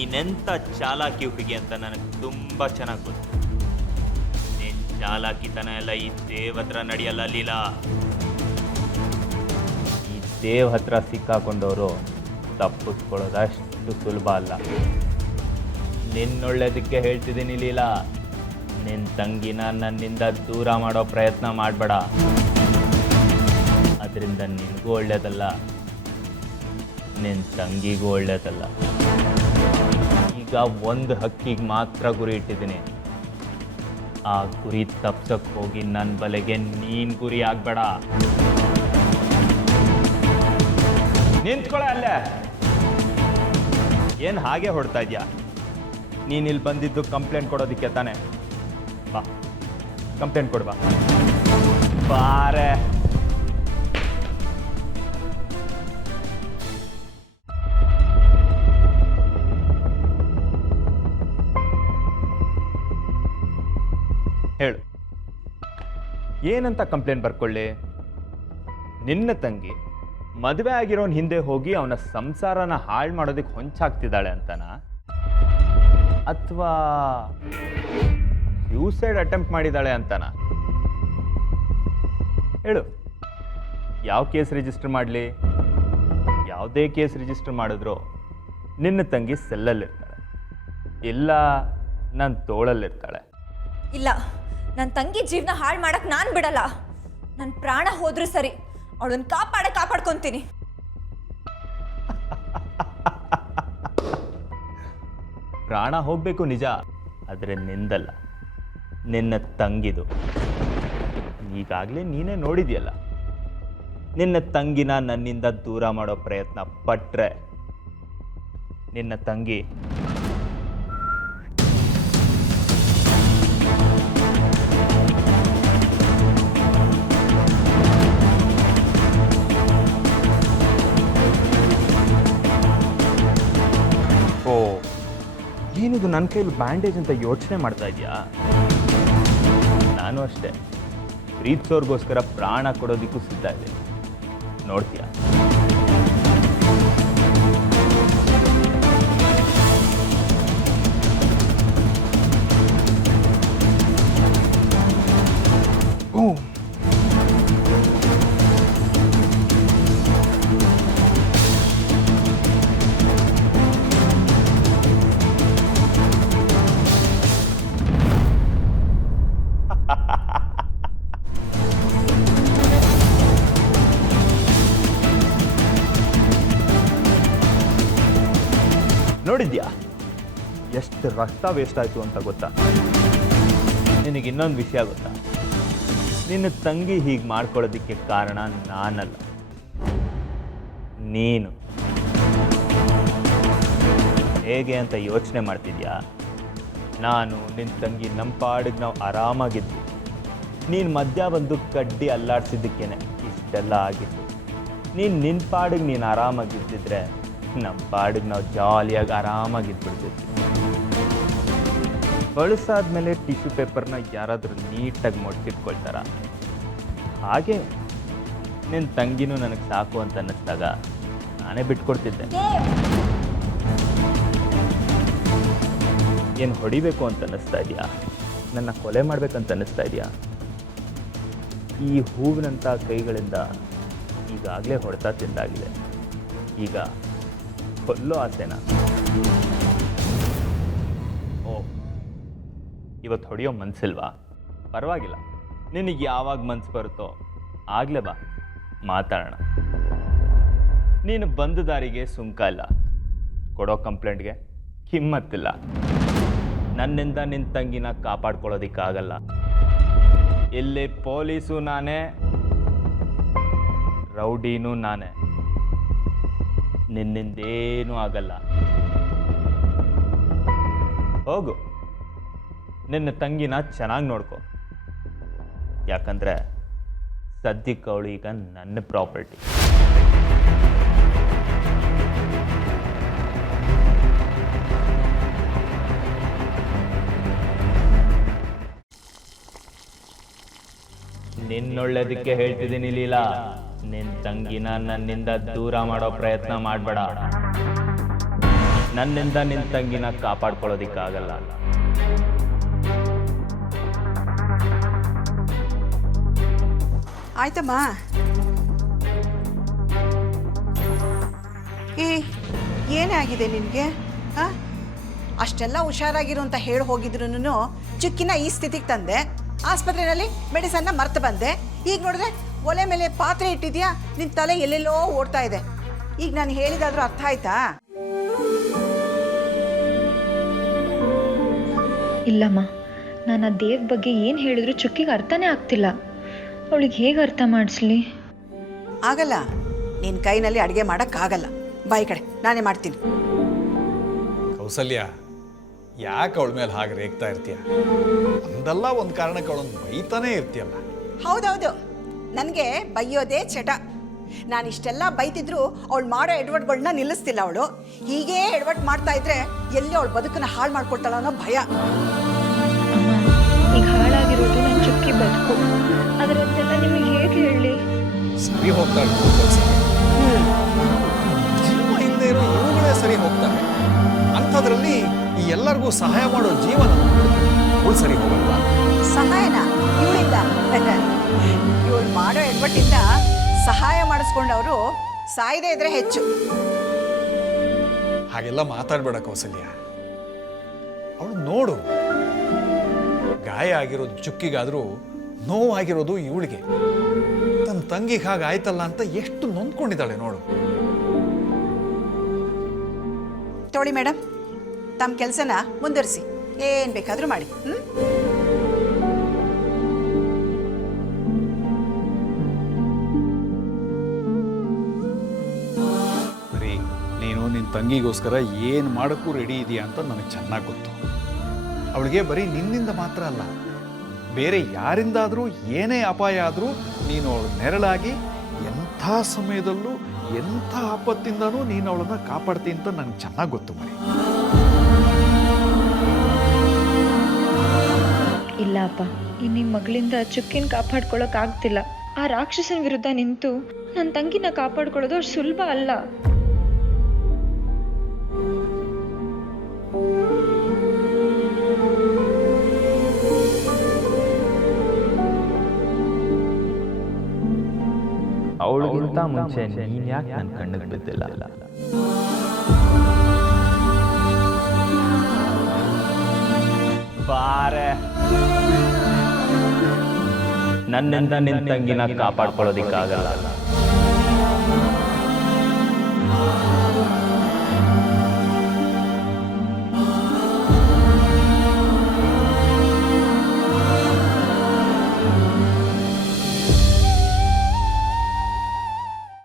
ನೀನೆಂಥ ಚಾಲಾಕಿ ಹುಡುಗಿ ಅಂತ ನನಗೆ ತುಂಬ ಚೆನ್ನಾಗಿ ಗೊತ್ತು. ನಿನ್ನ ಚಾಲಾಕಿತನ ಎಲ್ಲ ಈ ದೇವ್ ಹತ್ರ ನಡೆಯಲ್ಲ ಲೀಲಾ. ಈ ದೇವ್ ಹತ್ರ ಸಿಕ್ಕಾಕೊಂಡವರು ತಪ್ಪಿಸ್ಕೊಳ್ಳೋದಷ್ಟು ಸುಲಭ ಅಲ್ಲ. ನಿನ್ನೊಳ್ಳೇದಕ್ಕೆ ಹೇಳ್ತಿದ್ದೀನಿ ಲೀಲಾ, ನಿನ್ನ ತಂಗಿನ ನನ್ನಿಂದ ದೂರ ಮಾಡೋ ಪ್ರಯತ್ನ ಮಾಡಬೇಡ. ಅದರಿಂದ ನಿನಗೂ ಒಳ್ಳೇದಲ್ಲ, ನಿನ್ನ ತಂಗಿಗೂ ಒಳ್ಳೇದಲ್ಲ. ಈಗ ಒಂದು ಹಕ್ಕಿಗೆ ಮಾತ್ರ ಗುರಿ ಇಟ್ಟಿದ್ದೀನಿ. ಆ ಗುರಿ ತಪ್ಸಕ್ಕೆ ಹೋಗಿ ನನ್ನ ಬಲೆಗೆ ನೀನು ಗುರಿ ಆಗಬೇಡ. ನಿಂತ್ಕೊಳ್ಳೆ ಅಲ್ಲೇ. ಏನು ಹಾಗೆ ಹೊಡ್ತಾ ಇದೆಯಾ? ನೀನು ಇಲ್ಲಿ ಬಂದಿದ್ದು ಕಂಪ್ಲೇಂಟ್ ಕೊಡೋದಕ್ಕೆ ತಾನೆ? ಬಾ, ಕಂಪ್ಲೇಂಟ್ ಕೊಡು. ಬಾ ಬಾರೆ. ಹೇಳು, ಏನಂತ ಕಂಪ್ಲೇಂಟ್ ಬರ್ಕೊಳ್ಳಿ? ನಿನ್ನ ತಂಗಿ ಮದುವೆ ಆಗಿರೋನ್ ಹಿಂದೆ ಹೋಗಿ ಅವನ ಸಂಸಾರನ ಹಾಳು ಮಾಡೋದಕ್ಕೆ ಹೊಂಚಾಗ್ತಿದ್ದಾಳೆ ಅಂತನಾ, ಅಥವಾ ಸೂಸೈಡ್ ಅಟೆಂಪ್ಟ್ ಮಾಡಿದ್ದಾಳೆ ಅಂತನಾ? ಹೇಳು, ಯಾವ ಕೇಸ್ ರಿಜಿಸ್ಟರ್ ಮಾಡಲಿ? ಯಾವುದೇ ಕೇಸ್ ರಿಜಿಸ್ಟರ್ ಮಾಡಿದ್ರು ನಿನ್ನ ತಂಗಿ ಸೆಲ್ಲಲ್ಲಿರ್ತಾಳೆ, ಇಲ್ಲ ನನ್ನ ತೋಳಲ್ಲಿರ್ತಾಳೆ. ಇಲ್ಲ, ನನ್ನ ತಂಗಿ ಜೀವನ ಹಾಳು ಮಾಡಕ್ ನಾನು ಬಿಡಲ್ಲ. ನನ್ನ ಪ್ರಾಣ ಹೋದ್ರೂ ಸರಿ, ಅವಳನ್ನ ಕಾಪಾಡ್ಕೊಂತೀನಿ. ಪ್ರಾಣ ಹೋಗ್ಬೇಕು ನಿಜ, ಆದರೆ ನಿಂದಲ್ಲ, ನಿನ್ನ ತಂಗಿದು. ಈಗಾಗಲೇ ನೀನೇ ನೋಡಿದ್ಯಲ್ಲ, ನಿನ್ನ ತಂಗಿನ ನನ್ನಿಂದ ದೂರ ಮಾಡೋ ಪ್ರಯತ್ನ ಪಟ್ರೆ ನಿನ್ನ ತಂಗಿ ಏನಿದು ನನ್ನ ಕೈಲಿ ಬ್ಯಾಂಡೇಜ್ ಅಂತ ಯೋಚನೆ ಮಾಡ್ತಾ ಇದೆಯಾ? ನಾನು ಅಷ್ಟೇ, ಪ್ರೀತಿಸೋರ್ಗೋಸ್ಕರ ಪ್ರಾಣ ಕೊಡೋದಕ್ಕೂ ಸಿದ್ಧ ಇದೆ. ನೋಡ್ತೀಯಾ? ನೋಡಿದ್ಯಾ ಎಷ್ಟು ರಕ್ತ ವೇಸ್ಟ್ ಆಯಿತು ಅಂತ ಗೊತ್ತಾ? ನಿನಗೆ ಇನ್ನೊಂದು ವಿಷಯ ಗೊತ್ತಾ? ನಿನ್ನ ತಂಗಿ ಹೀಗೆ ಮಾಡ್ಕೊಳ್ಳೋದಕ್ಕೆ ಕಾರಣ ನಾನಲ್ಲ, ನೀನು. ಹೇಗೆ ಅಂತ ಯೋಚನೆ ಮಾಡ್ತಿದ್ಯಾ? ನಾನು ನಿನ್ನ ತಂಗಿ ನಮ್ಮ ಪಾಡಿಗೆ ನಾವು ಆರಾಮಾಗಿದ್ವಿ. ನೀನು ಮಧ್ಯ ಬಂದು ಕಡ್ಡಿ ಅಲ್ಲಾಡ್ಸಿದ್ದಕ್ಕೇನೆ ಇಷ್ಟೆಲ್ಲ ಆಗಿತ್ತು. ನೀನು ನಿನ್ನ ಪಾಡಿಗೆ ನೀನು ಆರಾಮಾಗಿದ್ದಿದ್ರೆ ನಮ್ಮ ಪಾಡಿಗೆ ನಾವು ಜಾಲಿಯಾಗಿ ಆರಾಮಾಗಿದ್ಬಿಡ್ತಿದ್ವಿ. ಬಳಸಾದ್ಮೇಲೆ ಟಿಶ್ಯೂ ಪೇಪರ್ನ ಯಾರಾದರೂ ನೀಟಾಗಿ ಮಡ್ಚಿಟ್ಕೊಳ್ತಾರ? ಹಾಗೆ ನಿನ್ನ ತಂಗಿನೂ ನನಗೆ ಸಾಕು ಅಂತ ಅನ್ನಿಸ್ದಾಗ ನಾನೇ ಬಿಟ್ಕೊಡ್ತಿದ್ದೆ. ಏನು ಹೊಡಿಬೇಕು ಅಂತ ಅನ್ನಿಸ್ತಾ ಇದೆಯಾ? ನನ್ನ ಕೊಲೆ ಮಾಡ್ಬೇಕಂತ ಅನ್ನಿಸ್ತಾ ಇದೆಯಾ? ಈ ಹೂವಿನಂಥ ಕೈಗಳಿಂದ ಈಗಾಗಲೇ ಹೊಡೆತ ತಿಂದಾಗಿದೆ. ಈಗ ಕೊಲ್ಲೋ ಆಸೆನಾ? ಓ, ಇವತ್ತು ಹೊಡೆಯೋ ಮನಸ್ಸಿಲ್ವಾ? ಪರವಾಗಿಲ್ಲ, ನಿನಗೆ ಯಾವಾಗ ಮನಸ್ಸು ಬರುತ್ತೋ ಆಗಲೇ ಬಾ, ಮಾತಾಡೋಣ. ನೀನು ಬಂದ ದಾರಿಗೆ ಸುಂಕ ಇಲ್ಲ, ಕೊಡೋ ಕಂಪ್ಲೇಂಟ್ಗೆ ಕಿಮ್ಮತ್ತಿಲ್ಲ. ನನ್ನಿಂದ ನಿನ್ನ ತಂಗಿನ ಕಾಪಾಡ್ಕೊಳ್ಳೋದಿಕ್ಕಾಗಲ್ಲ. ಎಲ್ಲಿ ಪೊಲೀಸು ನಾನೇ, ರೌಡಿನೂ ನಾನೇ. ನಿನ್ನಿಂದೇನೂ ಆಗಲ್ಲ. ಹೋಗು, ನಿನ್ನ ತಂಗಿನ ಚೆನ್ನಾಗಿ ನೋಡ್ಕೊ. ಯಾಕಂದರೆ ಸದ್ಯಕ್ಕೆ ಅವಳು ಈಗ ನನ್ನ ಪ್ರಾಪರ್ಟಿ. ನಿನ್ನೊಳ್ಳೇದಕ್ಕೆ ಹೇಳ್ತಿದ್ದೀನಿ ಲೀಲಾ, ನಿನ್ನ ತಂಗಿನ ನನ್ನಿಂದ ದೂರ ಮಾಡೋ ಪ್ರಯತ್ನ ಮಾಡಬೇಡ. ನನ್ನಿಂದ ನಿನ್ನ ತಂಗಿನ ಕಾಪಾಡ್ಕೊಳ್ಳೋದಿಕ್ಕಾಗಲ್ಲ. ಆಯ್ತಮ್ಮ. ಏನೇ ಆಗಿದೆ ನಿನಗೆ? ಅಷ್ಟೆಲ್ಲ ಹುಷಾರಾಗಿರು ಅಂತ ಹೇಳಿ ಹೋಗಿದ್ರು ಚುಕ್ಕಿನ ಈ ಸ್ಥಿತಿಗೆ ತಂದೆ. ಆಸ್ಪತ್ರೆಯಲ್ಲಿ ಮೆಡಿಸನ್ನ ಮರ್ತು ಬಂದೆ. ಈಗ ನೋಡಿದ್ರೆ ಒಲೆ ಮೇಲೆ ಪಾತ್ರೆ ಇಟ್ಟಿದ್ಯಾ, ನಿನ್ನ ತಲೆ ಎಲ್ಲೆಲ್ಲೋ ಓಡ್ತಾ ಇದೆ. ಈಗ ನಾನು ಹೇಳಿದಾದ್ರೂ ಅರ್ಥ ಆಯ್ತಾ? ಇಲ್ಲಮ್ಮ, ನಾನು ಆ ದೇವ್ ಬಗ್ಗೆ ಏನು ಹೇಳಿದ್ರು ಚುಕ್ಕಿಗೆ ಅರ್ಥನೇ ಆಗ್ತಿಲ್ಲ. ಅವಳಿಗೆ ಹೇಗೆ ಅರ್ಥ ಮಾಡಿಸ್ಲಿ? ಆಗಲ್ಲ, ನಿನ್ನ ಕೈನಲ್ಲಿ ಅಡುಗೆ ಮಾಡೋಕ್ಕಾಗಲ್ಲ. ಬಾಯಿ ಕಡೆ, ನಾನೇ ಮಾಡ್ತೀನಿ. ಕೌಸಲ್ಯ, ಯಾಕೆ ಅವಳ ಮೇಲೆ ಹಾಗೆ ರೇಗ್ತಾ ಇರ್ತೀಯ? ಒಂದಲ್ಲ ಒಂದು ಕಾರಣಕ್ಕೆ ಅವಳನ್ನು ಬೈತಾನೇ ಇರ್ತೀಯಲ್ಲ. ಹೌದೌದು, ನನಗೆ ಬೈಯೋದೇ ಚಟ. ನಾನು ಇಷ್ಟೆಲ್ಲ ಬೈತಿದ್ರು ಅವಳು ಮಾಡೋ ಎಡವಟ್ಗಳನ್ನ ನಿಲ್ಲಿಸ್ತಿಲ್ಲ. ಅವಳು ಹೀಗೇ ಎಡವಟ್ ಮಾಡ್ತಾ ಇದ್ರೆ ಎಲ್ಲಿ ಅವಳು ಬದುಕನ್ನ ಹಾಳು ಮಾಡ್ಕೊಳ್ತಾಳ ಅನ್ನೋ ಭಯ. ಈಗ ಹಾಳಾಗಿರೋದು ನನ್ನ ಚುಕ್ಕಿ ಬದುಕು. ಅದರದ್ದೆಲ್ಲ ನಿಮಗೆ ಹೇಗೆ ಹೇಳಿ? ಸರಿ ಹೋಗ್ತಾಳೆ, ಜೀವ ಇಲ್ಲದೆ ಇರೋ ಇವುಗಳೇ ಸರಿ ಹೋಗ್ತಾರೆ. ಅಂಥದ್ರಲ್ಲಿ ಈ ಎಲ್ಲರಿಗೂ ಸಹಾಯ ಮಾಡೋ ಜೀವನ ಅವಳು ಸರಿ ಹೋಗಲ್ವಾ? ಸಹಾಯನ ಇವಳಿಂದ? ಇವಳು ಮಾಡೋ ಎಡವಟ್ಟಿಂದ ಸಹಾಯ ಮಾಡಿಸ್ಕೊಂಡವರು ಸಾಯದೇ ಇದ್ರೆ ಹೆಚ್ಚು. ಹಾಗೆಲ್ಲ ಮಾತಾಡಬೇಡ ಕೌಸಲ್ಯ. ಅವಳು ನೋಡು, ಗಾಯ ಆಗಿರೋದು ಚುಕ್ಕಿಗಾದ್ರೂ ನೋವಾಗಿರೋದು ಇವಳಿಗೆ. ತನ್ನ ತಂಗಿಗೆ ಹಾಗಾಯ್ತಲ್ಲ ಅಂತ ಎಷ್ಟು ನೊಂದ್ಕೊಂಡಿದ್ದಾಳೆ ನೋಡು. ತೋಳಿ ಮೇಡಮ್, ತಮ್ಮ ಕೆಲಸನ ಮುಂದುವರಿಸಿ, ಏನು ಬೇಕಾದರೂ ಮಾಡಿ. ಬರೀ ನೀನು ನಿನ್ನ ತಂಗಿಗೋಸ್ಕರ ಏನು ಮಾಡೋಕ್ಕೂ ರೆಡಿ ಇದೆಯಾ ಅಂತ ನನಗೆ ಚೆನ್ನಾಗಿ ಗೊತ್ತು. ಅವಳಿಗೆ ಬರೀ ನಿನ್ನಿಂದ ಮಾತ್ರ ಅಲ್ಲ, ಬೇರೆ ಯಾರಿಂದಾದರೂ ಏನೇ ಅಪಾಯ ಆದರೂ ನೀನು ಅವಳು ನೆರಳಾಗಿ ಎಂಥ ಸಮಯದಲ್ಲೂ ಎಂಥ ಆಪತ್ತಿಂದನೂ ನೀನು ಅವಳನ್ನು ಕಾಪಾಡ್ತೀನಿ ಅಂತ ನನಗೆ ಚೆನ್ನಾಗಿ ಗೊತ್ತು ಮರಿ. ಇಲ್ಲ ಅಪ್ಪ, ಈ ನಿಮ್ಮ ಮಗಳಿಂದ ಚುಕ್ಕಿನ ಕಾಪಾಡ್ಕೊಳ್ಳೋಕ್ಕಾಗ್ತಿಲ್ಲ. ಆ ರಾಕ್ಷಸನ ವಿರುದ್ಧ ನಿಂತು ನನ್ನ ತಂಗಿನ ಕಾಪಾಡ್ಕೊಳ್ಳೋದು ಅಷ್ಟು ಸುಲಭ ಅಲ್ಲ. ಅವಳಿಗಿಂತ ಮುಂಚೆ ನೀನ್ ಯಾಕೆ ನನ್ನ ಕಣ್ಣಿಗೆ ಬಿದ್ದಿಲ್ಲ? ಬಾರೆ, ನನ್ನಿಂದ ನಿನ್ನ ತಂಗಿನ ಕಾಪಾಡ್ಕೊಳ್ಳೋದಿಕ್ಕಾಗಲ್ಲ.